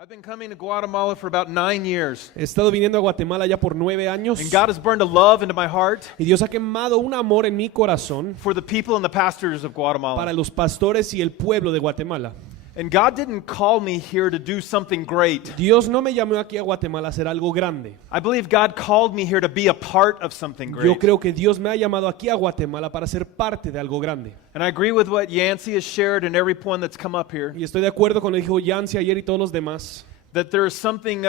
I've been coming to Guatemala for about 9 years. He estado viniendo a Guatemala ya por 9 años And God has burned a love into my heart y Dios ha quemado un amor en mi corazón for the people and the pastors of para Guatemala. los pastores y el pueblo de Guatemala. And God didn't call me here to do something great. Dios no me llamó aquí a Guatemala a hacer algo grande. I believe God called me here to be a part of something Yo great. creo que Dios me ha llamado aquí a Guatemala para ser parte de algo grande. And I agree with what Yancey has shared and every point that's come up here, Y estoy de acuerdo con lo que dijo Yancy ayer y todos los demás, that there is something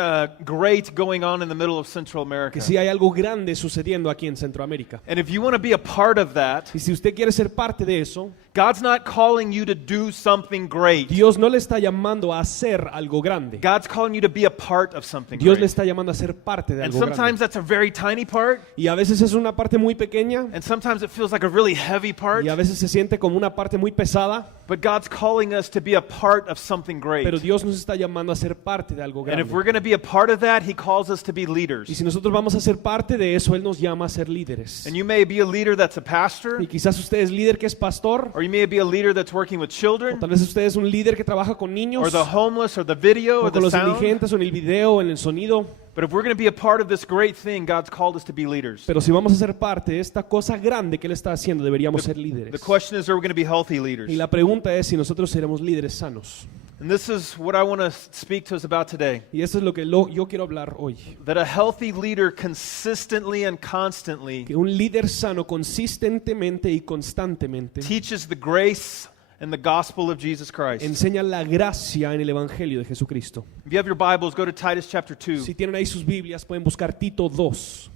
great going on in the middle of Central America. que sí hay algo grande sucediendo aquí en Centroamérica. And if you want to be a part of that, Y si usted quiere ser parte de eso, God's not calling you to do something great. Dios no le está llamando a hacer algo grande. God's calling you to be a part of something Dios le great. está llamando a ser parte de And algo grande. sometimes that's a very tiny part, Y a veces es una parte muy pequeña and sometimes it feels like a really heavy part. y a veces se siente como una parte muy pesada, But God's calling us to be a part of something great. pero Dios nos está llamando a ser parte de algo And if grande. we're going to be a part of that, He calls us to be leaders. Y si nosotros vamos a ser parte de eso, Él nos llama a ser líderes. And you may be a leader that's a pastor, Y quizás usted es líder que es pastor, or you may be a leader that's working with o children, tal vez usted es un líder que trabaja con niños, or the homeless, or the video, or o con the los sound. indigentes, o en el video, o en el sonido. But if we're going to be a part of this great thing, God's called us to be leaders. Pero si vamos a ser parte de esta cosa grande que Él está haciendo, deberíamos ser The líderes. question is, are we going to be healthy Y leaders? la pregunta es si nosotros seremos líderes sanos. And this is what I want to speak to us about today. Y eso es lo que yo quiero hablar hoy. That a healthy leader consistently and constantly Que un líder sano consistentemente y constantemente teaches the grace and the gospel of Jesus Christ. enseña la gracia en el Evangelio de Jesucristo. If you have your Bibles, go to Titus chapter 2. Si tienen ahí sus Biblias, pueden buscar Tito 2.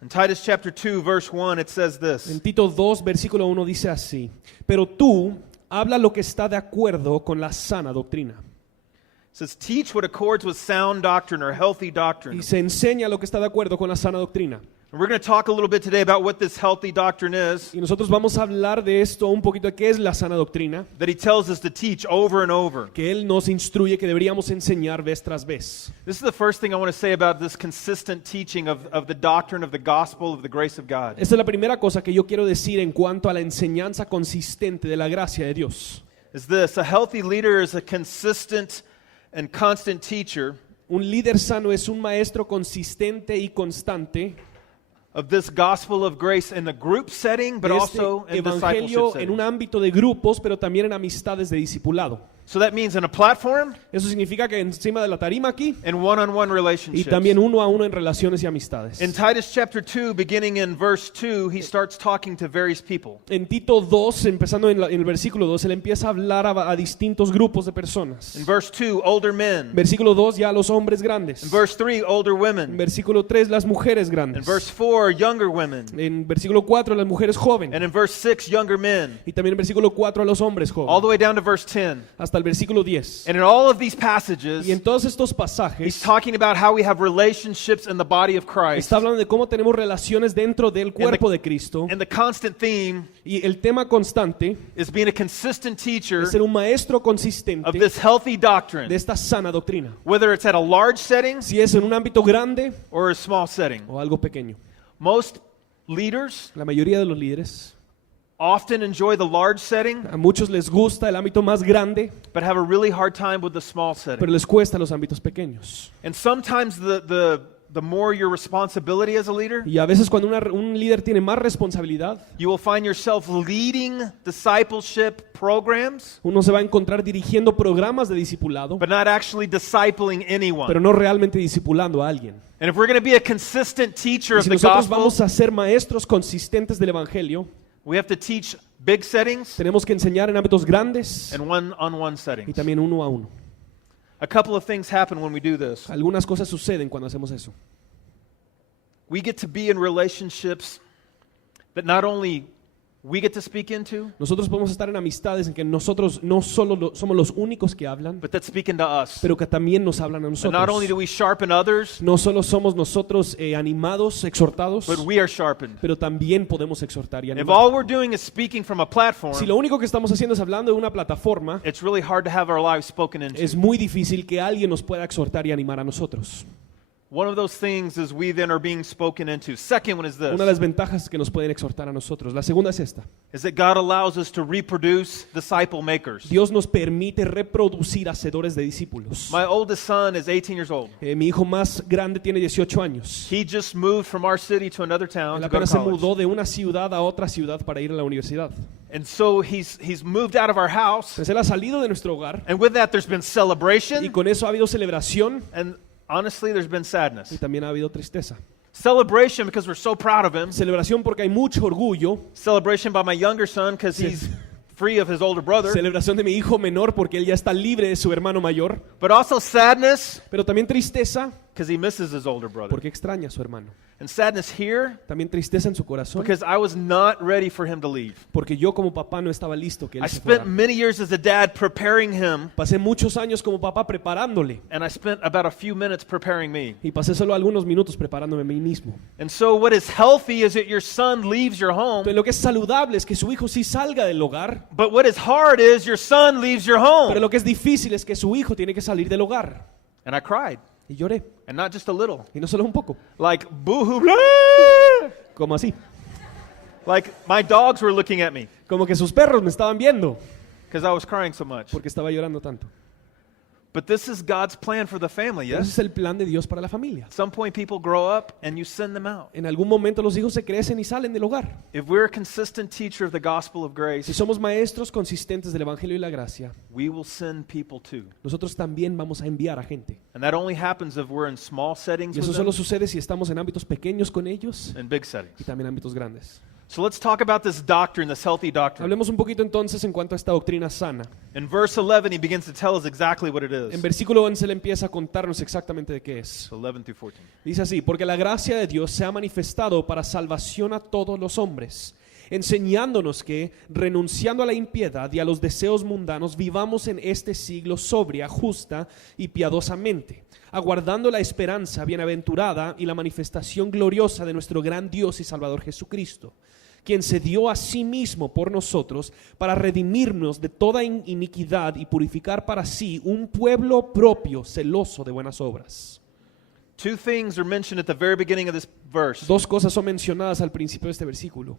In Titus chapter 2, verse 1, it says this. En Tito 2, versículo 1 dice así: Pero tú habla lo que está de acuerdo con la sana doctrina. It says, teach what accords with sound doctrine or healthy doctrine. Y se enseña lo que está de acuerdo con la sana doctrina. And we're going to talk a little bit today about what this healthy doctrine is Y nosotros vamos a hablar de esto un poquito, de qué es la sana doctrina, that he tells us to teach over and over. que Él nos instruye que deberíamos enseñar vez tras vez. This is the first thing I want to say about this consistent teaching of the doctrine of the gospel of the grace of God. Esta es la primera cosa que yo quiero decir en cuanto a la enseñanza consistente de la gracia de Dios. Is this: a healthy leader is a consistent and constant teacher Un líder sano es un maestro consistente y constante of this gospel of grace in the group setting, but de este also in evangelio discipleship en un setting. ámbito de grupos, pero también en amistades de discipulado. So that means in a platform Eso significa que encima de la tarima aquí and one-on-one y relationships. también uno a uno en relaciones y amistades. In Titus chapter 2, beginning in verse 2, he starts talking to various people. En Tito 2, empezando en el versículo 2, él empieza a hablar a distintos grupos de personas. In verse 2, older men. Versículo 2, ya los hombres grandes. In verse 3, older En women. versículo 3, las mujeres In grandes. verse 4, younger women. En versículo 4, las mujeres jóvenes. And in verse 6, younger men. Y también en versículo 4, a los hombres All jóvenes. the way down to verse 10. Hasta el versículo 10. And in all of these passages, Y en todos estos he's pasajes talking about how we have relationships in the body of Christ. está hablando de cómo tenemos relaciones dentro del cuerpo de Cristo. And the constant theme Y el tema constante is being a consistent teacher es ser un maestro of consistente this healthy de doctrine, esta sana doctrina. whether it's at a large setting Si es en un ámbito grande or a small setting. o algo pequeño. Most leaders La mayoría de los líderes, often enjoy the large setting, a muchos les gusta el ámbito más grande, but have a really hard time with the small pero setting. les cuesta los ámbitos pequeños. And sometimes the more your responsibility as a leader, Y a veces cuando un líder tiene más responsabilidad, you will find yourself leading discipleship programs, uno se va a encontrar dirigiendo programas de discipulado, but not actually discipling pero anyone. no realmente discipulando a alguien. And if we're going to be a consistent teacher Y of si the nosotros gospel, vamos a ser maestros consistentes del Evangelio, we have to teach big settings tenemos que enseñar en ámbitos grandes and one-on-one y settings. también uno a uno. A couple of things happen when we do this. Algunas cosas suceden cuando hacemos eso. We get to be in relationships that not only we get to speak into, Nosotros podemos estar en amistades en que nosotros no solo somos los únicos que hablan, but that speak into us. pero que también nos hablan a And not only do nosotros. we sharpen others, No solo somos nosotros animados, exhortados, but we are sharpened. pero también podemos exhortar y If animar. all we're doing is speaking from a platform, Si lo único que estamos haciendo es hablando de una plataforma, it's really hard to have our lives spoken into. es muy difícil que alguien nos pueda exhortar y animar a nosotros. One of those things is we then are being spoken into. Second one is this, Una de las ventajas que nos pueden exhortar a nosotros. La segunda es esta. is that God allows us to reproduce disciple makers. Dios nos permite reproducir hacedores de discípulos. My oldest son is 18 years old. Mi hijo más grande tiene 18 años. He just moved from our city to another town Él to go to apenas se college. mudó de una ciudad a otra ciudad para ir a la universidad. And so he's moved out of our house. Entonces él ha salido de nuestro hogar And with that, there's been y celebration. con eso ha habido celebración And honestly, there's been y sadness. también ha habido tristeza. Celebration because we're so proud of him. Celebración porque hay mucho orgullo. Celebration by my younger son because he's free of his older brother. Celebración de mi hijo menor porque él ya está libre de su hermano mayor. But also sadness Pero también tristeza because he misses his older brother. porque extraña a su hermano. And sadness here También tristeza en su corazón because I was not ready for him to leave. porque yo como papá no estaba listo que I él se spent fuera. many years as a dad preparing him, Pasé muchos años como papá preparándole and I spent about a few minutes preparing me. y pasé solo algunos minutos preparándome a mí mismo. And so what is healthy is that your son leaves your home, Entonces lo que es saludable es que su hijo sí salga del hogar, but what is hard is your son leaves your pero home. lo que es difícil es que su hijo tiene que salir del hogar. And I cried, Y lloré, and not just a little. y no solo un poco, Like, boo-hoo, blah! como así, Like, my dogs were looking at me como que sus perros me estaban viendo because I was crying so much. porque estaba llorando tanto. But this is God's plan for the family, Pero ese yes? es el plan de Dios para la familia. At some point, people grow up and you send them out. En algún momento los hijos se crecen y salen del hogar. If we're a consistent teacher of the gospel of Si grace, somos maestros consistentes del Evangelio y la gracia, we will send people too. nosotros también vamos a enviar a gente. And that only happens if we're in small settings Y eso with solo them sucede si estamos en ámbitos pequeños con ellos and big settings. y también ámbitos grandes. So let's talk about this doctrine, this healthy doctrine. Hablemos un poquito entonces en cuanto a esta doctrina sana. In verse 11, he begins to tell us exactly what it En is. versículo 11 él empieza a contarnos exactamente de qué es. 11 through 14. Dice así, porque la gracia de Dios se ha manifestado para salvación a todos los hombres, enseñándonos que, renunciando a la impiedad y a los deseos mundanos, vivamos en este siglo sobria, justa y piadosamente, aguardando la esperanza bienaventurada y la manifestación gloriosa de nuestro gran Dios y Salvador Jesucristo, quien se dio a sí mismo por nosotros para redimirnos de toda iniquidad y purificar para sí un pueblo propio, celoso de buenas obras. Two things are mentioned at the very beginning of this verse. Dos cosas son mencionadas al principio de este versículo.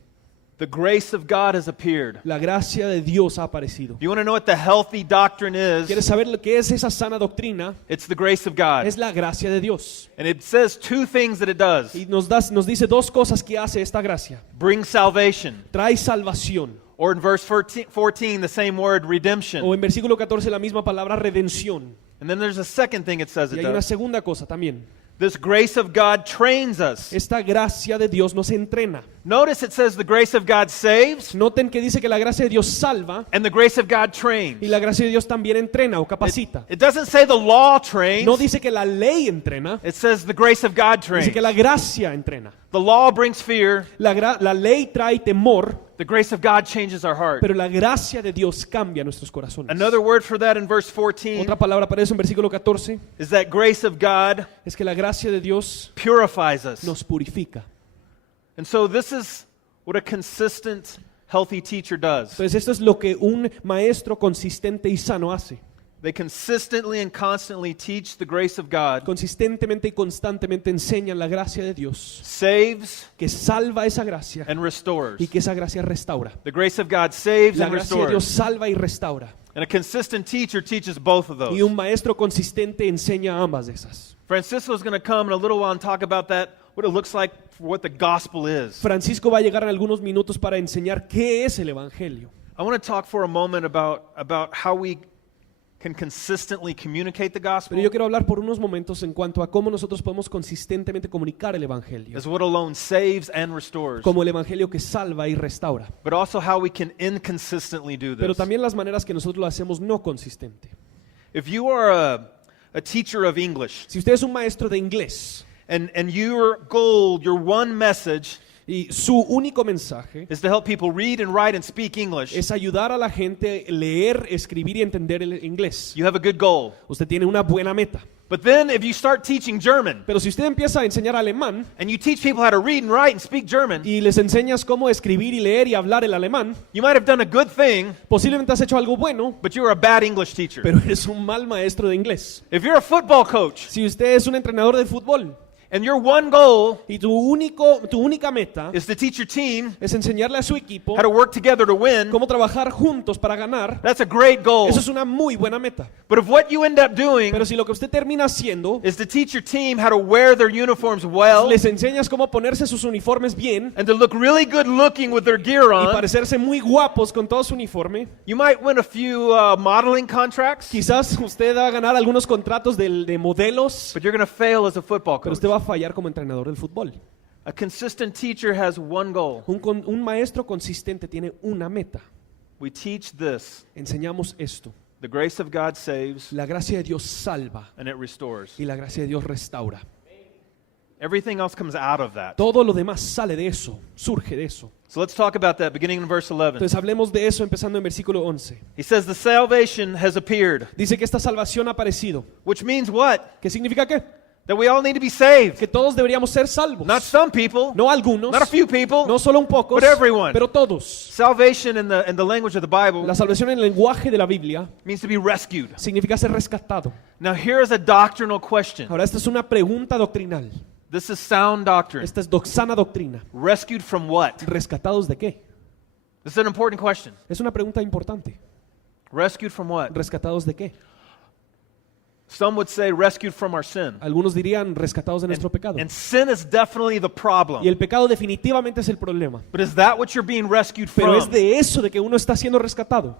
The grace of God has appeared. La gracia de Dios ha aparecido. Do you want to know what the healthy doctrine ¿Quieres is? saber lo que es esa sana doctrina? It's the grace of God. Es la gracia de Dios. And it says two things that it does. Y nos dice dos cosas que hace esta gracia. Bring salvation. Trae salvación. Or in verse 14, the same word, redemption. O en versículo 14 la misma palabra redención. And then there's a second thing it says Y it hay una does. segunda cosa también. This grace of God trains us. Esta gracia de Dios nos entrena. Notice it says the grace of God saves Noten que dice que la gracia de Dios salva and the grace of God y trains. la gracia de Dios también entrena o capacita. It doesn't say the law trains. No dice que la ley entrena, It says the grace of God trains. dice que la gracia entrena. The law brings fear. La ley trae temor, The grace of God changes our heart. pero la gracia de Dios cambia nuestros corazones. Another word for that in verse 14 Otra palabra para eso en versículo 14 is that grace of God es que la gracia de Dios purifies us. nos purifica. And so this is what a consistent, healthy teacher does. Entonces esto es lo que un maestro consistente y sano hace. They consistently and constantly teach the grace of God, Consistentemente y constantemente enseñan la gracia de Dios, saves que salva esa gracia and restores. y que esa gracia restaura. The grace of God saves La and gracia de Dios restores. salva y restaura. And a consistent teacher teaches both of Y those. un maestro consistente enseña ambas de esas. Francisco is going to come in a little while and talk about that, what it looks like, for what the gospel is. Francisco va a llegar en algunos minutos para enseñar qué es el Evangelio. I want to talk for a moment about how we can consistently communicate the gospel, Pero yo quiero hablar por unos momentos en cuanto a cómo nosotros podemos consistentemente comunicar el Evangelio. as what alone saves and restores, Como el Evangelio que salva y restaura. but also how we can inconsistently do Pero this. también las maneras que nosotros lo hacemos no consistente. If you are a teacher of English Si usted es un maestro de inglés and your goal, your one message Y su único mensaje is to help people read and write and speak English. es ayudar a la gente a leer, escribir y entender el inglés. You have a good goal. Usted tiene una buena meta. But then if you start teaching German Pero si usted empieza a enseñar alemán and you teach people how to read and write and speak German, y les enseñas cómo escribir y leer y hablar el alemán, you might have done a good thing, posiblemente has hecho algo bueno, but you were a bad English teacher. pero eres un mal maestro de inglés. If you're a football coach Si usted es un entrenador de fútbol and your one goal y tu única meta is to teach your team es enseñarle a su equipo how to work together to win, cómo trabajar juntos para ganar, that's a great goal. eso es una muy buena meta. But if what you end up doing Pero si lo que usted termina haciendo is to teach your team how to wear their uniforms well les enseñas cómo ponerse sus uniformes bien and to look really good looking with their gear y on, parecerse muy guapos con todo su uniforme, you might win a few modeling contracts, quizás usted va a ganar algunos contratos de modelos, but you're going to fail as a football pero coach. usted va a fallar como entrenador del fútbol. A consistent teacher has one goal. Un maestro consistente tiene una meta. We teach this. Enseñamos esto. The grace of God saves La gracia de Dios salva and it restores. y la gracia de Dios restaura. Everything else comes out of that. Todo lo demás sale de eso, surge de eso. So let's talk about that beginning in verse 11. Entonces hablemos de eso empezando en versículo 11. He says the salvation has appeared, Dice que esta salvación ha aparecido. which means what? ¿Qué significa qué? That we all need to be saved. Que todos deberíamos ser salvos. Not some people, No algunos, not a few people. no solo un pocos, but everyone. pero todos. Salvation in the language of the Bible La salvación en el lenguaje de la Biblia means to be rescued. significa ser rescatado. Now here is a doctrinal question. Ahora, esta es una pregunta doctrinal. This is sound doctrine. Esta es sana doctrina. Rescued from what? ¿Rescatados de qué? This is an important question. Es una pregunta importante. Rescued from what? ¿Rescatados de qué? Some would say rescued from our sin. Algunos dirían rescatados de nuestro pecado. And sin is definitely the problem. Y el pecado definitivamente es el problema. But is that what you're being rescued Pero es from? de eso de que uno está siendo rescatado.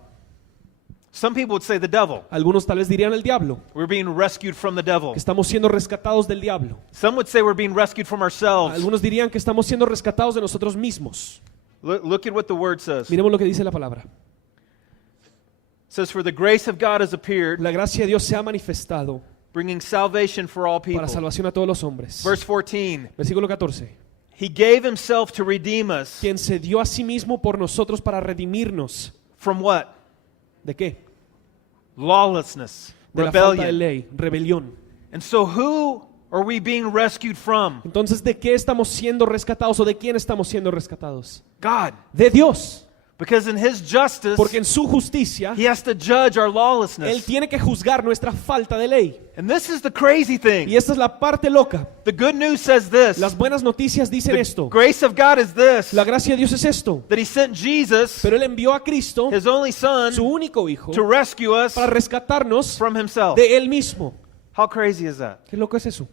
Some people would say the devil. Algunos tal vez dirían el diablo, We're being rescued from the devil. que estamos siendo rescatados del diablo. Some would say we're being rescued from ourselves. Algunos dirían que estamos siendo rescatados de nosotros mismos. Look at what the word says. It Miremos lo que dice la palabra. says, for the grace of God has appeared, La gracia de Dios se ha manifestado bringing salvation for all people. para salvación a todos los hombres. Verse 14, Versículo 14. he gave himself to redeem us Quien se dio a sí mismo por nosotros para redimirnos. from what? ¿De qué? Lawlessness, De la falta de rebellion. ley, rebelión. And so who are we being rescued from? Entonces, ¿de qué estamos siendo rescatados o de quién estamos siendo rescatados? God. De Dios. Because in his justice, Porque en su justicia, he has to judge our Él lawlessness. tiene que juzgar nuestra falta de ley. And this is the crazy thing. Y esta es la parte loca. The good news says this. Las buenas noticias dicen The esto. grace of God is this. La gracia de Dios es esto. That he sent Jesus, Pero Él envió a Cristo, his only son, su único hijo, to rescue us para rescatarnos from himself. de Él mismo. How crazy is that? ¿Qué loco es eso?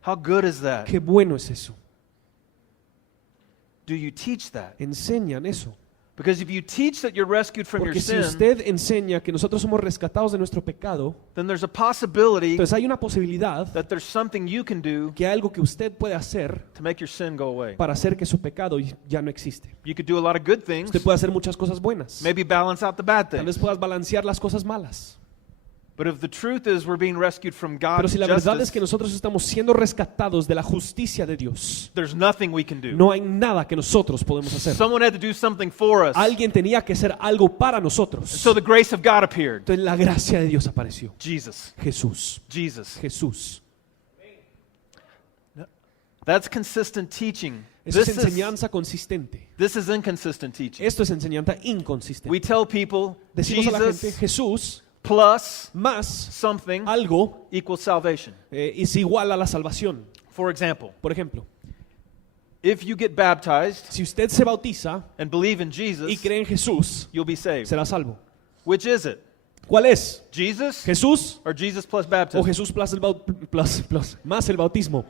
How good is that? Qué bueno es eso. Do you teach that? Enseñan eso. Because if you teach that you're rescued from your Porque si sin, usted enseña que nosotros somos rescatados de nuestro pecado, then there's a possibility entonces hay una posibilidad that there's something you can do que hay algo que usted puede hacer to make your sin go away. para hacer que su pecado ya no existe. You could do a lot of good things, Usted puede hacer muchas cosas buenas. maybe balance out the bad Tal vez things. puedas balancear las cosas malas. But if the truth is we're being rescued from Pero God's si la verdad es justice, que nosotros estamos siendo rescatados de la justicia de Dios, there's nothing we can do. no hay nada que nosotros podemos hacer. Someone had to do something for us. Alguien tenía que hacer algo para nosotros. So the grace of God appeared. Entonces la gracia de Dios apareció. Jesus. Jesús. Jesus. Jesús. That's consistent teaching. Eso es enseñanza consistente. This is inconsistent teaching. Esto es enseñanza inconsistente. We tell people Decimos a la gente, Jesus Jesús plus más something algo equals salvation. es igual a la salvación. For example, Por ejemplo, if you get baptized si usted se bautiza and believe in y Jesus, cree en Jesús, you'll be saved. será salvo. Which is it? ¿Cuál es? Jesus ¿Jesús or Jesus plus o baptism? Jesús más el bautismo?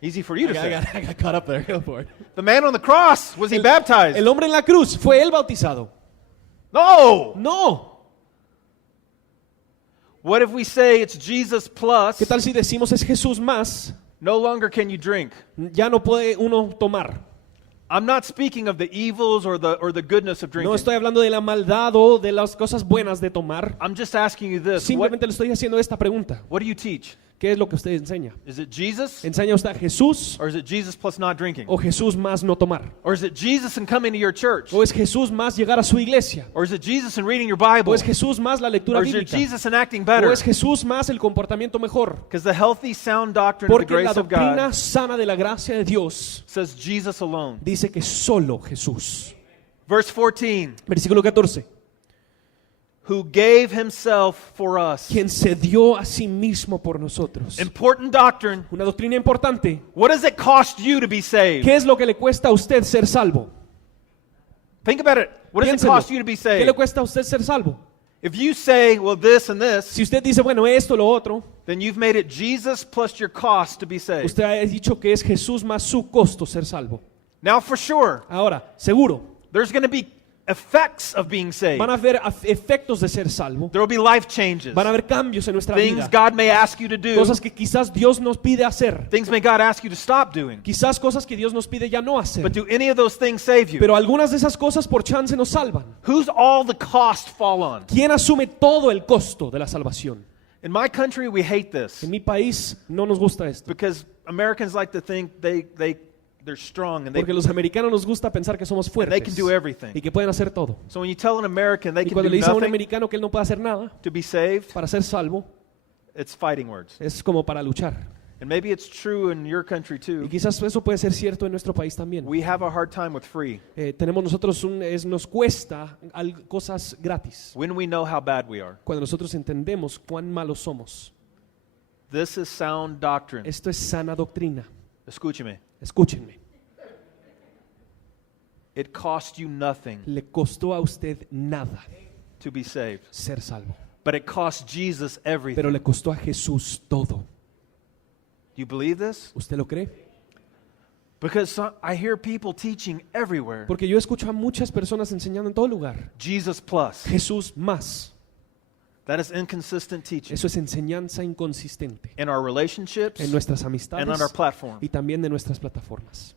Easy for you to say. I got caught up there. Go for it. The man on the cross, was he baptized? El hombre en la cruz, ¿fue él bautizado? No! No. What if we say it's Jesus plus? ¿Qué tal si decimos es Jesús más? No longer can you drink. Ya no puede uno tomar. I'm not speaking of the evils or the goodness of No drinking. estoy hablando de la maldad o de las cosas buenas de tomar. I'm just asking you this. Simplemente le estoy haciendo esta pregunta. What do you teach? ¿Qué es lo que usted enseña? Is it Jesus? ¿Enseña usted a Jesús Or is it Jesus plus not drinking? o Jesús más no tomar? Or is it Jesus and coming to your church? ¿O es Jesús más llegar a su iglesia? Or is it Jesus and reading your ¿O Bible? es Jesús más la lectura Or is it bíblica? Jesus and acting ¿O better? es Jesús más el comportamiento mejor? Because the healthy, sound doctrine of the Porque la grace of doctrina God sana de la gracia de Dios says Jesus alone. dice que solo Jesús. Verse 14, Versículo 14. who gave himself for us. Quien se dio a sí mismo por nosotros. Important doctrine. Una doctrina importante. What does it cost you to be saved? ¿Qué es lo que le cuesta a usted ser salvo? Think about it. What does it Piénselo. cost you to be ¿Qué le saved? cuesta a usted ser salvo? If you say, well, this and this, Si usted dice, bueno, esto, lo otro, then you've made it Jesus plus your cost to be saved. usted ha dicho que es Jesús más su costo ser salvo. Now, for sure, Ahora, seguro, there's going to be effects of being saved. van a haber efectos de ser salvo. There will be life changes. Van a haber cambios en nuestra Things vida. God may ask you to do. Cosas que quizás Dios nos pide hacer. Things may God ask you to stop doing. Quizás cosas que Dios nos pide ya no hacer. But do any of those things save you? Pero algunas de esas cosas por chance nos salvan. Who's all the cost fall on? ¿Quién asume todo el costo de la salvación? In my country, we hate this En mi país no nos gusta esto. because Americans like to think they're strong and Porque los americanos nos gusta pensar que somos they fuertes can do everything. y que pueden hacer todo. So when you tell an American they Y can cuando do le dice a un nothing americano que él no puede hacer nada to be saved, para ser salvo, it's fighting words. es como para luchar. And maybe it's true in your country Y too. quizás eso puede ser cierto en nuestro país también. We have a hard time with free Tenemos nosotros nos cuesta cosas gratis when we know how bad we are. cuando nosotros entendemos cuán malos somos. This is sound doctrine. Esto es sana doctrina. Escúcheme. Escúchenme. It cost you nothing Le costó a usted nada to be saved, ser salvo, but it cost Jesus everything. pero le costó a Jesús todo. Do you believe this? ¿Usted lo cree? Because I hear people teaching everywhere. Porque yo escucho a muchas personas enseñando en todo lugar. Jesus plus. Jesús más. That is inconsistent teaching Eso es enseñanza inconsistente in our relationships en nuestras and on amistades our platform. y también de nuestras plataformas.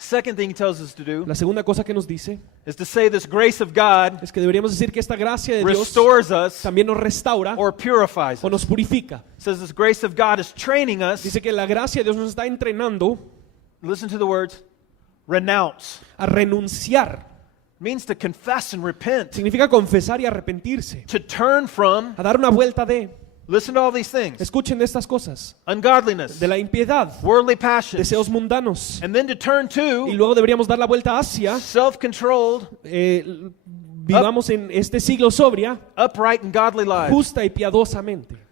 Second thing he tells us to do La segunda cosa que nos dice is to say this grace of God es que deberíamos decir que esta gracia de Dios restores us también nos restaura or purifies o us. nos purifica. It says this grace of God is training us. Dice que la gracia de Dios nos está entrenando Listen to the words. Renounce. a renunciar. Means to confess and repent. Significa confesar y arrepentirse. To turn from. A dar una vuelta de. Listen to all these things. Escuchen de estas cosas. Ungodliness. De la impiedad. Worldly passions. Deseos mundanos. And then to turn Y to luego deberíamos dar la vuelta hacia. self-controlled, Vivamos en este siglo sobria, upright and godly lives. justa y piadosamente.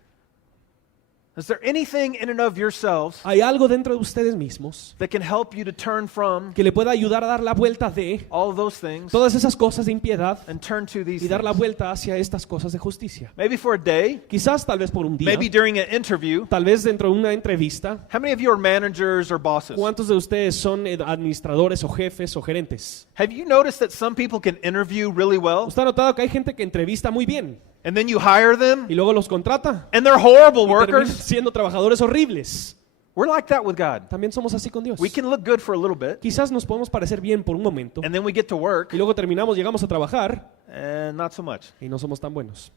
Is there anything in and of yourselves Hay algo dentro de ustedes mismos that can help you to turn from que le pueda ayudar a dar la vuelta de all of those things todas esas cosas de impiedad and turn to these y dar la things? vuelta hacia estas cosas de justicia. Maybe for a day, Quizás tal vez por un día, maybe during an interview. tal vez dentro de una entrevista. How many of you are managers or bosses? ¿Cuántos de ustedes son administradores o jefes o gerentes? Have you noticed that some people can interview really well ¿Usted ha notado que hay gente que entrevista muy bien and then you hire them y luego los contrata and they're horrible y terminan workers? siendo trabajadores horribles? We're like that with God. También somos así con Dios. We can look good for a little bit Quizás nos podemos parecer bien por un momento and then we get to work y luego llegamos a trabajar and not so much. y no somos tan buenos.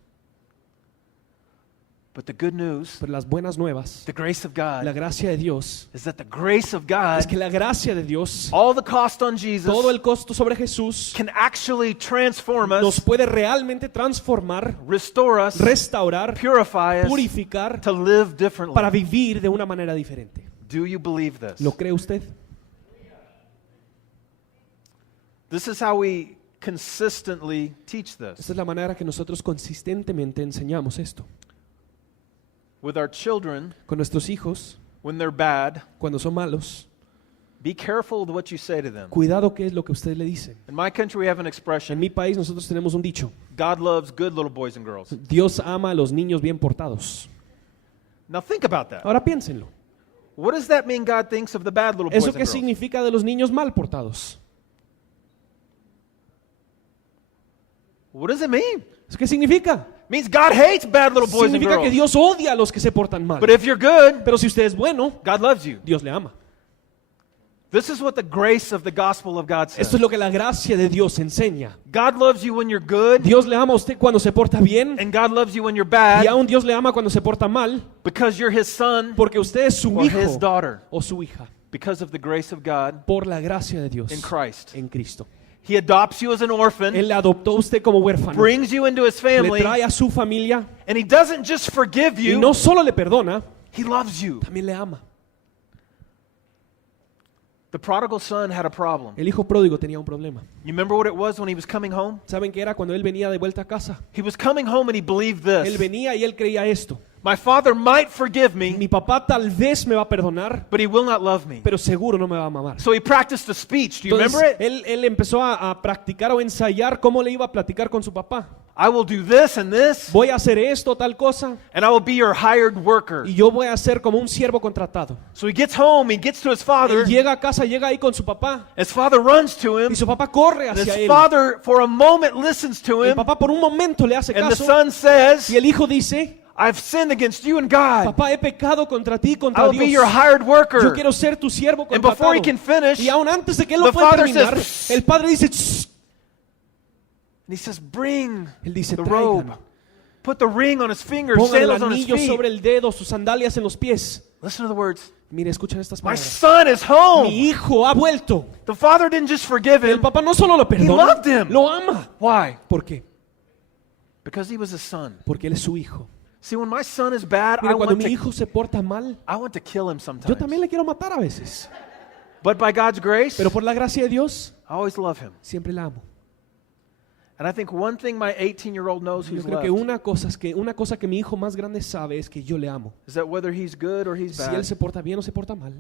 But the good news, Pero las buenas nuevas, the grace of la God, gracia de Dios, is that the grace of God, es que la gracia de Dios, all the cost on Jesus, todo el costo sobre Jesús, can actually transform nos us, puede realmente transformar, restore us, restaurar, purify us purificar to live differently. para vivir de una manera diferente. Do you believe this? ¿Lo cree usted? This is how we consistently teach this. Esta es la manera que nosotros consistentemente enseñamos esto. With our children, Con nuestros hijos, when they're bad, cuando son malos, be careful with what you say to them. cuidado qué es lo que usted le dice. In my country, we have an En expression, mi país nosotros tenemos un dicho: God loves good little boys and girls. Dios ama a los niños bien portados. Now think about that. Ahora piénsenlo. What does that mean God thinks of the bad little boys ¿Eso and qué girls? significa de los niños mal portados? What does it mean? ¿Eso qué significa? It means God hates bad little boys and Significa que girls. Dios odia a los que se portan mal. But if you're good, Pero si usted es bueno, God loves you. Dios le ama. This is what the grace of the gospel of God says. Esto es lo que la gracia de Dios enseña. God loves you when you're good, Dios le ama a usted cuando se porta bien and God loves you when you're y bad, aún Dios le ama cuando se porta mal because you're His son porque usted es su or His hijo daughter, o su hija because of the grace of God por la gracia de Dios in Christ. en Cristo. He adopts you as an orphan, Él le adoptó a usted como huérfano, brings you into His le family, trae a su familia and He doesn't just forgive y you, no solo le perdona, He loves you. también le ama. The prodigal son had a problem. El hijo pródigo tenía un problema. You remember what it was when he was coming home? ¿Saben qué era cuando él venía de vuelta a casa? He was coming home and he believed Él this. venía y él creía esto. My father might forgive me, Mi papá tal vez me va a perdonar, but he will not love me. pero seguro no me va a amar. So he practiced a speech. Do you remember Entonces, it? él empezó a practicar o ensayar cómo le iba a platicar con su papá. I will do this and this, Voy a hacer esto, tal cosa, and I will be your hired worker. y yo voy a ser como un siervo contratado. So he gets home, he gets to his father. Él llega a casa, llega ahí con su papá, His father runs to him, y su papá corre and hacia his él. father, for a moment, listens to El him, papá por un momento le hace and the caso, son says, y el hijo dice, I've sinned against you and God. papá, he pecado contra ti y I contra will be your Dios. hired Yo worker. quiero ser tu siervo And before he contratado. can finish, Y aún antes de que él the lo pueda father terminar, says, el padre dice, "Shh". and he says, bring Él dice, the robe. traigan, Put the ring on his finger, pongan el sandals on his anillo sobre feet. el dedo, sus sandalias en los pies. Listen to the words. Mire, escuchen estas My palabras. son is home. Mi hijo ha vuelto. The father didn't just forgive El him. papá no solo lo perdona, loved him. lo ama. Why? ¿Por qué? Because he was his son. Porque él es su hijo. See, when my son is bad, Mire, cuando mi hijo se porta mal, I want to kill him yo sometimes. también le quiero matar a veces. But by God's grace, Pero por la gracia de Dios, I always love him. siempre la amo. And I think one thing my 18-year-old knows Yo who's creo left que una cosa que mi hijo más grande sabe es que yo le amo. is that whether he's good or he's Si bad, él se porta bien o se porta mal,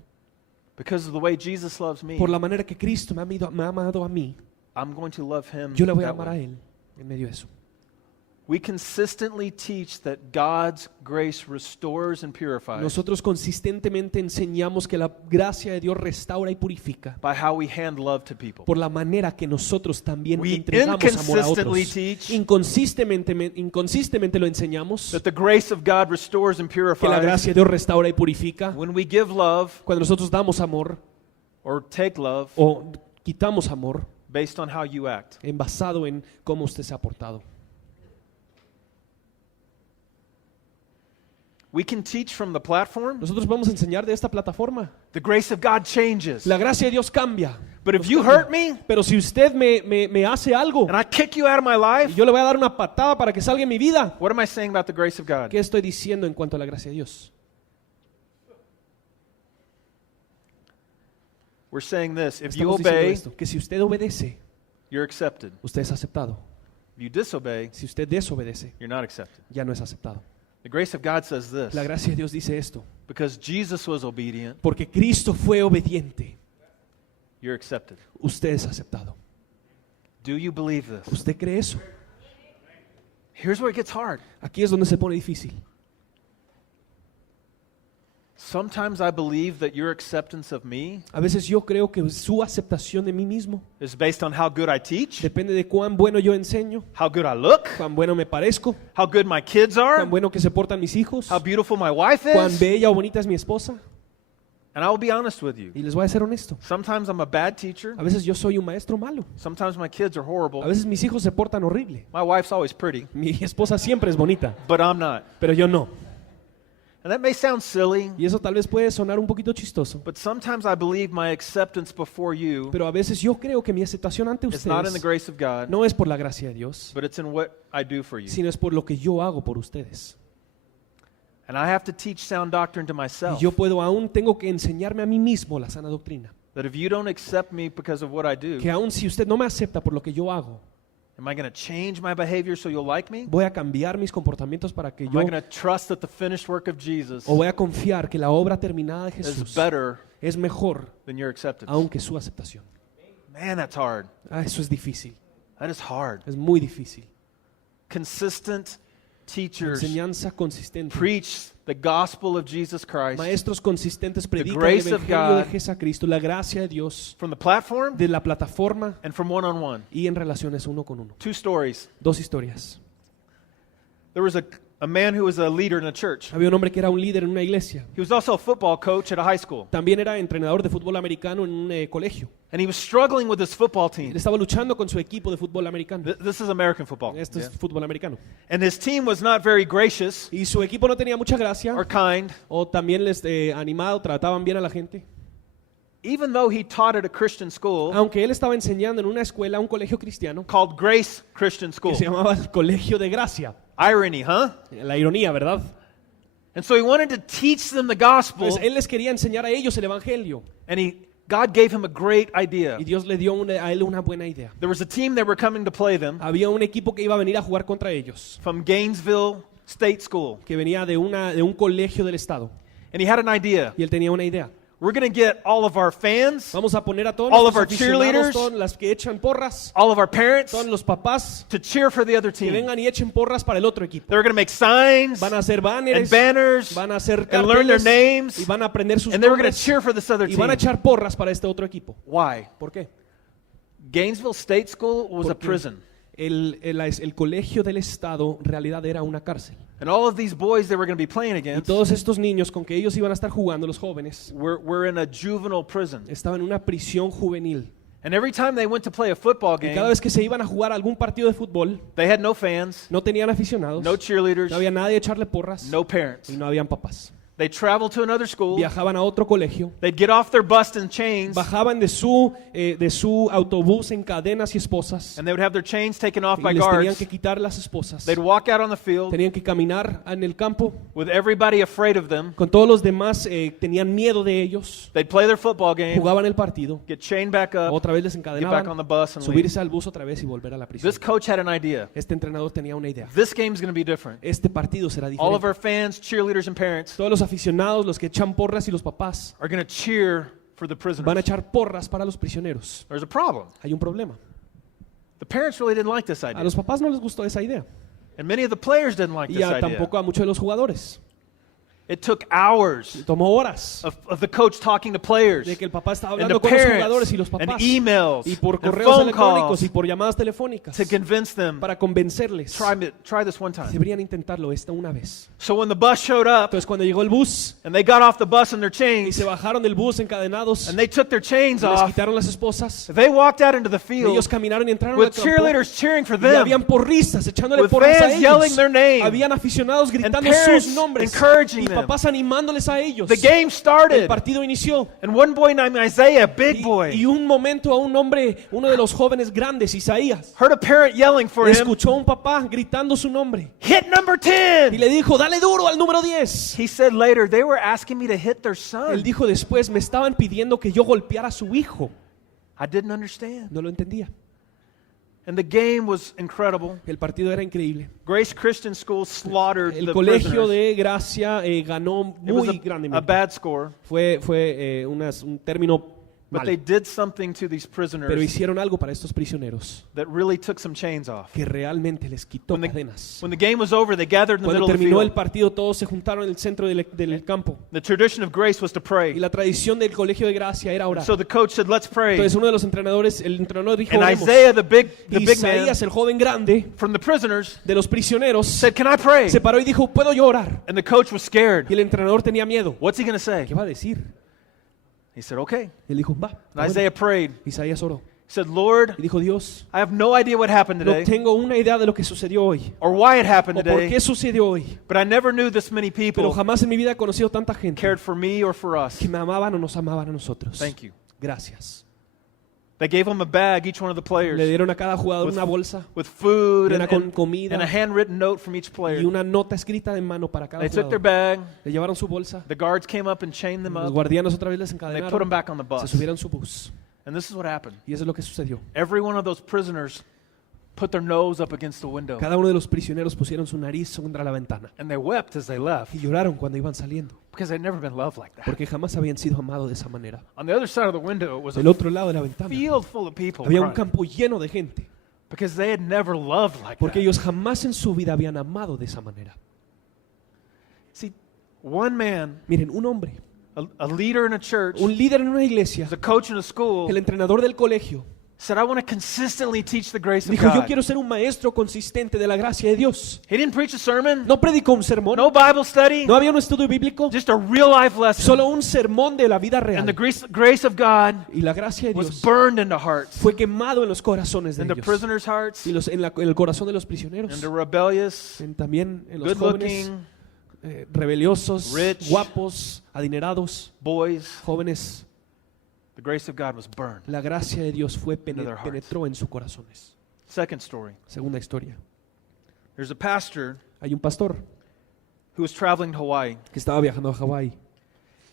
because of the way Jesus loves me, por la manera que Cristo me ha amado a mí, I'm going to love him yo le voy a that amar a way. él en medio de eso. We consistently teach that God's grace restores and purifies Nosotros consistentemente enseñamos que la gracia de Dios restaura y purifica by how we hand love to people. por la manera que nosotros también We entregamos amor a inconsistently otros. teach Inconsistentemente lo enseñamos That the grace of God restores and que la purifies gracia de Dios restaura y purifica. when we give love Cuando nosotros damos amor or take love o quitamos amor based on how you act. basado en cómo usted se ha portado. We can teach from the platform. Nosotros vamos a enseñar de esta plataforma. The grace of God changes. La gracia de Dios cambia. But if Nos you cambia. hurt me Pero si usted me hace algo and I kick you out of my y life, yo le voy a dar una patada para que salga en mi vida, what am I saying about the grace of God? ¿qué estoy diciendo en cuanto a la gracia de Dios? We're saying this. If you Estamos diciendo obey, esto, que si usted obedece, you're accepted. usted es aceptado. If you disobey, Si usted desobedece, you're not accepted. ya no es aceptado. The grace of God says this. La gracia de Dios dice esto, Because Jesus was obedient, porque Cristo fue obediente, you're accepted. usted es aceptado. Do you believe this? ¿Usted cree eso? Here's where it gets hard. Aquí es donde se pone difícil. Sometimes I believe that your acceptance of me A veces yo creo que su aceptación de mí mismo is based on how good I teach, depende de cuán bueno yo enseño, how good I look, cuán bueno me parezco, how good my kids are, cuán bueno que se portan mis hijos, how beautiful my wife cuán is. bella o bonita es mi esposa. And I will be honest with you. Y les voy a ser honesto. Sometimes I'm a bad teacher. A veces yo soy un maestro malo. Sometimes my kids are A horrible. veces mis hijos se portan horrible. My wife's always pretty, Mi esposa siempre es bonita, but I'm not. pero yo no. And that may sound silly, Y eso tal vez puede sonar un poquito chistoso. but sometimes I believe my acceptance before you Pero a veces yo creo que mi aceptación ante is not in the ustedes grace of God, no es por la gracia de Dios, but it's in what I do for you. sino es por lo que yo hago por ustedes. And I have to teach sound doctrine to Y myself. yo tengo que enseñarme a mí mismo la sana doctrina. That if you don't accept me because of what I do, Que aun si usted no me acepta por lo que yo hago, am I going to change my behavior so you'll like me? voy a cambiar mis comportamientos para que Am yo, I going to trust that the finished work of Jesus o voy a confiar que la obra terminada de is Jesús better es mejor than your acceptance? aunque su aceptación. Man, that's hard. Eso es difícil, That is hard. es muy difícil. Consistent teachers Enseñanza consistente. preach the gospel of Jesus Christ Maestros consistentes predican el grace of evangelio de God Jesucristo, la gracia de Dios, from the platform de la plataforma and from one-on-one. y en relaciones uno con uno. Two stories. Dos historias. There was a man who was a leader in a church. Había un hombre que era un líder en una iglesia. He was also a football coach at a high school. También era entrenador de fútbol americano en un colegio. And he was struggling with his football Él team. estaba luchando con su equipo de fútbol americano. This is American football. Esto es Yeah. fútbol americano. And his team was not very gracious Y su equipo no tenía mucha gracia or kind, o también les animado, trataban bien a la gente. even though he taught at a Christian school Aunque él estaba enseñando en una escuela, un colegio cristiano, called Grace Christian que School. se llamaba el Colegio de Gracia. Irony, huh? La ironía, ¿verdad? And so he wanted to teach them the gospel, Pues él les quería enseñar a ellos el evangelio. and God gave him a great idea. Y Dios le dio a él una buena idea. There was a team that were coming to play them Había un equipo que iba a venir a jugar contra ellos, from Gainesville State School, que venía de un colegio del estado. and he had an idea. Y él tenía una idea. We're going to get all of our fans, Vamos a poner a todos All of los our cheerleaders, aficionados, todas las que echan porras, all of our parents, todos los papás, to cheer for the other que team. vengan y echen porras para el otro equipo. They're going to make signs Van a hacer and banners, banners van a hacer and learn their carteles names, y van a aprender sus and they were going to nombres cheer for this other y van a team. echar porras para este otro equipo. Why? ¿Por qué? Gainesville State School was a Porque prison. el colegio del estado en realidad era una cárcel. And all of these boys they were going to be playing Y against todos estos niños con que ellos iban a estar jugando, los jóvenes, were in a juvenile prison. estaban en una prisión juvenil. And every time they went to play a football Y cada game, vez que se iban a jugar algún partido de fútbol, they had no fans, no tenían aficionados, no cheerleaders, no había nadie a echarle porras no parents. y no habían papás. They traveled to another school. Viajaban a otro colegio, They'd get off their bus in chains, bajaban de su autobús en cadenas y esposas and they would have their chains taken off y by les tenían guards. que quitar las esposas. They'd walk out on the field Tenían que caminar en el campo with everybody afraid of them. con todos los demás, tenían miedo de ellos, They'd play their football game, jugaban el partido, get chained back up, otra vez les get back on encadenaban, the bus and leave. subirse al bus otra vez y volver a la prisión. This coach had an idea. Este entrenador tenía una idea. This game's going to be different. Este partido será All of diferente. our fans, cheerleaders, and parents Todos los aficionados, los que echan porras y los papás, are going to cheer for the van a prisoners. echar porras para los prisioneros. There's a problem. Hay un problema. The parents really didn't like this A idea. los papás no les gustó esa idea. And many of the players didn't like Y this idea. tampoco a muchos de los jugadores. It took hours Tomó horas of the coach talking to players de que el papá estaba and hablando the con los jugadores parents y los and papás. emails Y por and correos phone electrónicos calls y por llamadas telefónicas. to convince them, Para convencerles. try this one time. Deberían intentarlo esta una vez. So when the bus showed up Entonces cuando llegó el bus and they got off the bus in their y chains se bajaron del bus encadenados and they took their chains y les off, quitaron las esposas, they walked out into the ellos field caminaron y entraron al with campo cheerleaders cheering for y them, habían porristas echándole with porras a fans yelling ellos. their name, Habían aficionados gritando parents sus nombres encouraging y them. papás animándoles a ellos. The game El started, partido inició. and one boy named Isaiah, big Y boy, un momento a un hombre, uno de los jóvenes grandes, Isaías, heard a parent yelling for him, escuchó a un papá gritando su nombre hit number y 10. le dijo, dale duro al número 10. He said later, they were asking me to hit their Él son. dijo después, me estaban pidiendo que yo golpeara a su hijo. I didn't understand. No lo entendía. And the game was incredible. El partido era increíble. Grace Christian School slaughtered El the colegio prisoners. de Gracia ganó It was muy a grandemente. bad score, Fue un término but they mal. did something to these Pero prisoners hicieron algo para estos prisioneros that really took some chains off. que realmente les quitó When the, cadenas. when the game was over, they gathered in the Cuando middle of the terminó el field. partido, todos se juntaron en el centro del campo. The tradition of Grace was to Y pray. la tradición del colegio de Gracia era orar. So the coach said, let's pray. Entonces uno de los entrenadores, el entrenador dijo, And oremos. Isaiah, the big man Isaías, el joven grande from the prisoners, de los prisioneros, said, can I pray? se paró y dijo, ¿puedo yo orar? And the coach was scared. Y el entrenador tenía miedo. What's he going to say? ¿Qué va a decir? He said, okay. Y él dijo, va. And Bueno. Isaiah prayed. Isaías oró. He said, Lord, Y dijo, Dios, I have no idea what happened no today tengo una idea de lo que sucedió hoy. or why it happened O por today, qué sucedió hoy. but I never knew this many Pero people jamás en mi vida he conocido tanta gente cared for me or for us. que me amaban o nos amaban a nosotros. Thank you. Gracias. They gave him a bag, each one of the Le players, dieron a cada jugador with, una bolsa with food llena con comida and a handwritten note from each player. y una nota escrita de mano para cada They took their jugador. bag, Le llevaron su bolsa. the guards came up and chained them Los up, guardianes otra vez les and they put them encadenaron. back on the Se bus. subieron a su bus. And this is what happened. Y eso es lo que sucedió. Every one of those prisoners put their nose up against the window, Cada uno de los prisioneros pusieron su nariz contra la ventana and they wept as they left y lloraron cuando iban saliendo, because they'd never been loved like that. porque jamás habían sido amados de esa manera. On the other side of the window was Del a otro lado de la ventana field full of people había un crying campo lleno de gente, because they had never loved like porque that. ellos jamás en su vida habían amado de esa manera. See, one man, Miren, un hombre, a leader in a church, un líder en una iglesia, was a coach in a school, el entrenador del colegio, said, I want to consistently teach the grace of Dijo, yo God. quiero ser un maestro consistente de la gracia de Dios. He didn't preach a sermon, No predicó un sermón, no Bible study, no había un estudio bíblico, just a real life lesson. solo un sermón de la vida And the real. grace of God Y la gracia de was Dios burned into hearts, fue quemado en los corazones de into ellos. prisoners' hearts, Y en el corazón de los prisioneros. into rebellious, También en los good jóvenes looking rebeliosos, rich guapos, adinerados, boys. jóvenes. The grace of God was burned. La gracia de Dios fue Into their hearts. penetró en sus corazones. Second story. Segunda historia. There's a pastor Hay un pastor who was traveling to Hawaii. que estaba viajando a Hawái.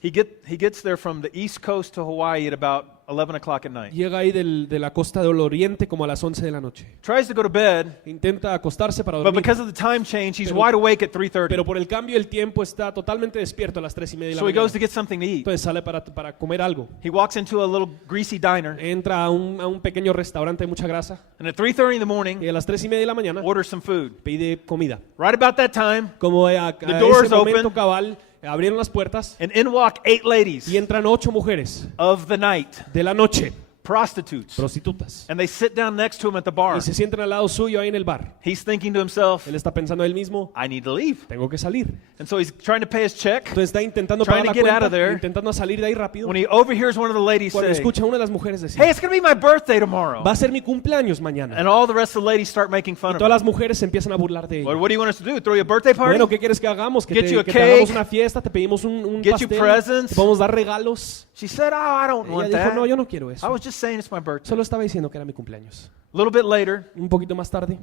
He gets there from the East Coast to Hawaii at about 11 o'clock at night. Llega ahí de la costa del oriente como a las 11 de la noche. Tries to go to bed, Intenta acostarse para but dormir, because of the time change, he's Pero- wide awake at 3:30. pero por el cambio del tiempo está totalmente despierto a las 3:30 de la So he goes to mañana. get something to eat. Entonces sale para comer algo. He walks into a little greasy diner, Entra a un pequeño restaurante de mucha grasa and at 3:30 in the morning, y a las 3:30 de la mañana orders some food. pide comida. Right about that time, Como a doors ese momento open. cabal, abrieron las puertas and in walk 8 ladies y entran 8 mujeres of the night, de la noche, prostitutes. prostitutas, And they sit down next to him at the bar. y se sientan al lado suyo ahí en el bar. He's thinking to himself, Él está pensando él mismo, I need to leave. tengo que salir. And so he's trying to pay his check. Entonces está intentando Trying pagar la to get out cuenta, of there. intentando salir de ahí rápido. When he overhears one of the ladies Cuando say, escucha a una de las mujeres hey, decir, it's going to be my birthday tomorrow. va a ser mi cumpleaños mañana. And all the rest of the ladies start making fun Y of todas him. las mujeres se empiezan a burlar de Well, ella. what do you want us to do? Throw you a birthday party? Bueno, ¿qué quieres que hagamos? Que Get you a te hagamos cake. una fiesta, te pedimos un Get you pastel, presents. te podemos dar regalos. She said, oh, I don't Ella want dijo, that. no, yo no quiero I eso. was just saying it's my birthday. Solo estaba diciendo que era mi cumpleaños. A little bit later, Un poquito más tarde,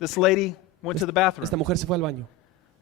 this lady went to the bathroom. esta mujer se fue al baño.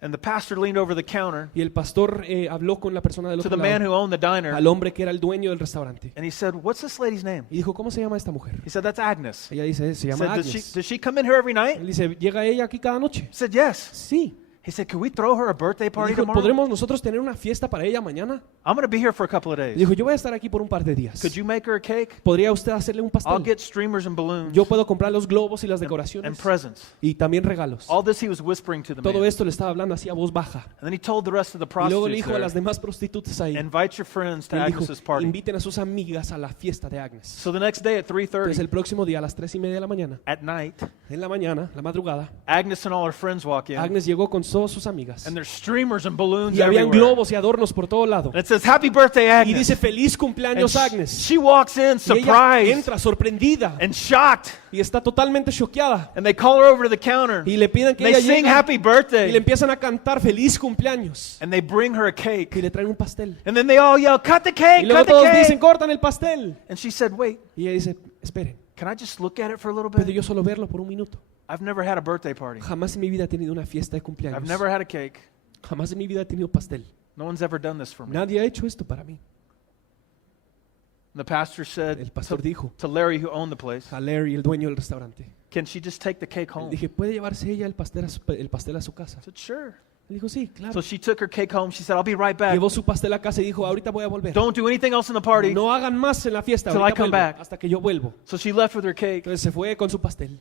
And the pastor leaned over the counter Y el pastor habló con la persona del to otro the man lado, who owned the diner. al hombre que era el dueño del restaurante. And he said, what's this lady's name? Y dijo, ¿cómo se llama esta mujer? He said, that's Agnes. Ella dice, se He llama said, Agnes. does she come in here every night? Él dice, ¿llega ella aquí cada noche? He said, yes. Sí. He said, could we throw her a birthday Y party dijo, tomorrow? ¿podremos nosotros tener una fiesta para ella mañana? I'm going to be here for a couple of days. Dijo, yo voy a estar aquí por un par de días. Could you make her a cake? ¿Podría usted hacerle un I'll pastel? get streamers and balloons Yo puedo comprar los globos y las and decoraciones presents. y también regalos. All this he was whispering to the Todo man. esto le estaba hablando así a voz baja. And then he told the rest of the Y luego le prostitutes dijo a las there, demás prostitutas ahí, invite your friends to él dijo, Agnes's party. inviten a sus amigas a la fiesta de Agnes. So the next day at Entonces 3:30 el próximo día a las 3:30 de la mañana, at night, en la mañana, la madrugada, Agnes and all her friends walk in, Agnes llegó con todas sus amigas. and there's streamers and balloons Y habían everywhere. globos y adornos por todo lado. And it says, "Happy birthday, Y Agnes." dice, feliz And cumpleaños Agnes. she walks in Y ella surprised entra sorprendida and shocked, y está totalmente choqueada. and they call her over to the counter. Y le piden que They ella sing llegue happy y birthday, le empiezan a cantar feliz cumpleaños. and they bring her a Y cake. le traen un pastel. And then they all yell, "Cut the cake, Y luego cut the todos cake." dicen, cortan el pastel. And she said, "Wait, Y ella dice, esperen, can I just look at it for a little ¿puedo bit? yo solo verlo por un minuto? I've never had a birthday party. Jamás en mi vida he tenido una fiesta de I've cumpleaños. never had a cake. Jamás en mi vida he tenido pastel. No one's ever done this for me." Nadie ha hecho esto para mí. And the pastor said El pastor dijo to Larry, who owned the place, a Larry, el dueño del restaurante, "Can she just take the cake le home?" dije, ¿puede llevarse ella el pastel a su casa? I said, "Sure." Él dijo, sí, claro. So she took her cake home. She said, "I'll be right back. Llevó su pastel a casa y dijo, ahorita voy a volver. Don't do anything else in the party." No hagan más en la fiesta, Till I ahorita come vuelvo, back. hasta que yo vuelvo. So she left with her cake. Entonces se fue con su pastel.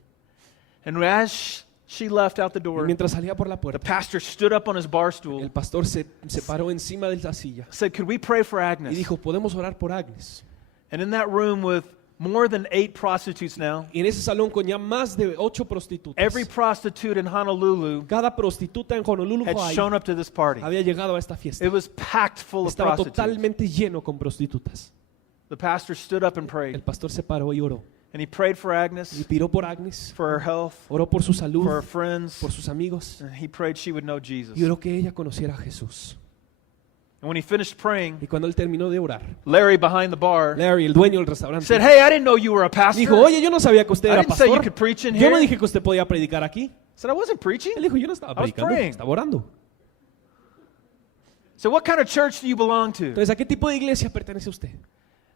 And as she left out the Y door, mientras salía por la the puerta, pastor stood up on his bar stool, el pastor se paró encima de la silla said, "Could we pray for y Agnes?" dijo, podemos orar por Agnes. And in that room with more than 8 prostitutes now, Y en ese salón con ya más de 8 prostitutas, every prostitute in Honolulu cada prostituta en Honolulu, had Hawaii, shown up to this party. había llegado a esta fiesta. It was packed full of Estaba prostitutes. totalmente lleno con prostitutas. The pastor stood up and El prayed. pastor se paró y oró. And he prayed for Y Agnes, piró por Agnes, for her health, oró por su for her salud, friends. por sus amigos, And he prayed she would know Jesus. y oró que ella conociera a Jesús. And when he finished praying, Y cuando él terminó de orar, Larry behind the bar Larry, el dueño del restaurante, said, "Hey, I didn't know you were a pastor." dijo, oye, yo no sabía que usted I era didn't say you pastor. could preach in Yo no here. dije que usted podía predicar aquí. I said, "I wasn't preaching." Él dijo, yo no estaba I was predicando, praying. estaba orando. So what kind of church do you belong to? Entonces, ¿a qué tipo de iglesia pertenece usted?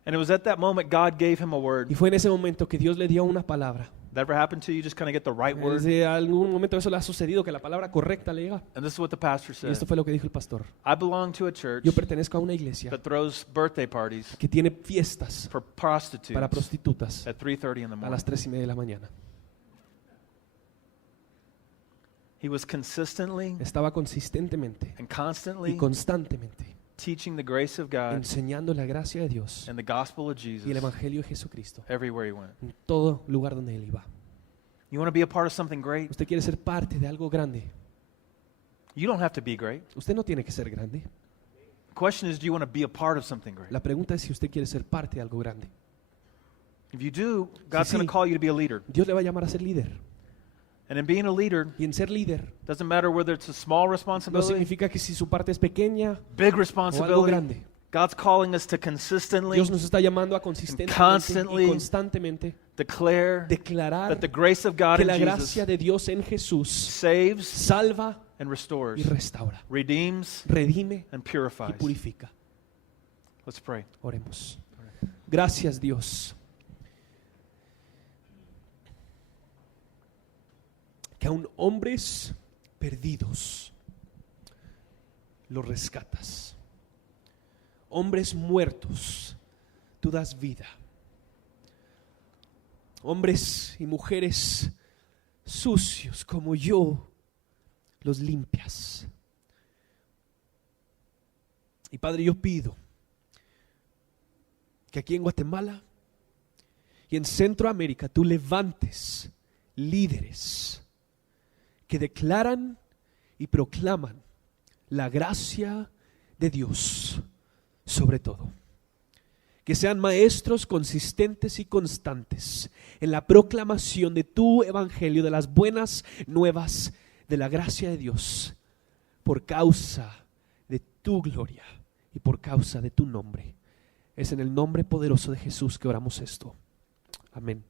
And it was at that moment God gave him a word. Y fue en ese momento que Dios le dio una palabra. That ever happened to you? Just kind of get the right word. Desde algún momento eso le ha sucedido, que la palabra correcta le llega. And this is what the pastor Y said. esto fue lo que dijo el pastor. I belong to a church Yo pertenezco a una iglesia that throws birthday parties que tiene fiestas for prostitutes para prostitutas at 3:30 in the a morning. las 3:30 de la mañana. He was consistently Estaba consistentemente and y constantly constantemente teaching the grace of God enseñando la gracia de Dios and the gospel of y el Jesus evangelio de Jesucristo everywhere he went. en todo lugar donde él iba. You want to be a part of something great? Usted quiere ser parte de algo grande. You don't have to be great. Usted no tiene que ser grande. The question is, do you want to be a part of something great? La pregunta es si usted quiere ser parte de algo grande. If you do, God's sí. going to call you to be a leader. Dios le va a llamar a ser líder. And in being a leader, Y en ser líder doesn't matter whether it's a small no responsibility, significa que si su parte es pequeña big o algo responsibility. grande. God's calling us to consistently Dios nos está llamando a consistentemente constantly y constantemente declare declarar that the grace of God que in la Jesus gracia de Dios en Jesús saves salva and y restores, restaura, redeems redime and y purifies. purifica. Let's pray. Oremos. Gracias, Dios, que aun hombres perdidos los rescatas. Hombres muertos, tú das vida. Hombres y mujeres sucios como yo, los limpias. Y Padre, yo pido que aquí en Guatemala y en Centroamérica tú levantes líderes que declaran y proclaman la gracia de Dios sobre todo. Que sean maestros consistentes y constantes en la proclamación de tu evangelio, de las buenas nuevas de la gracia de Dios, por causa de tu gloria y por causa de tu nombre. Es en el nombre poderoso de Jesús que oramos esto. Amén.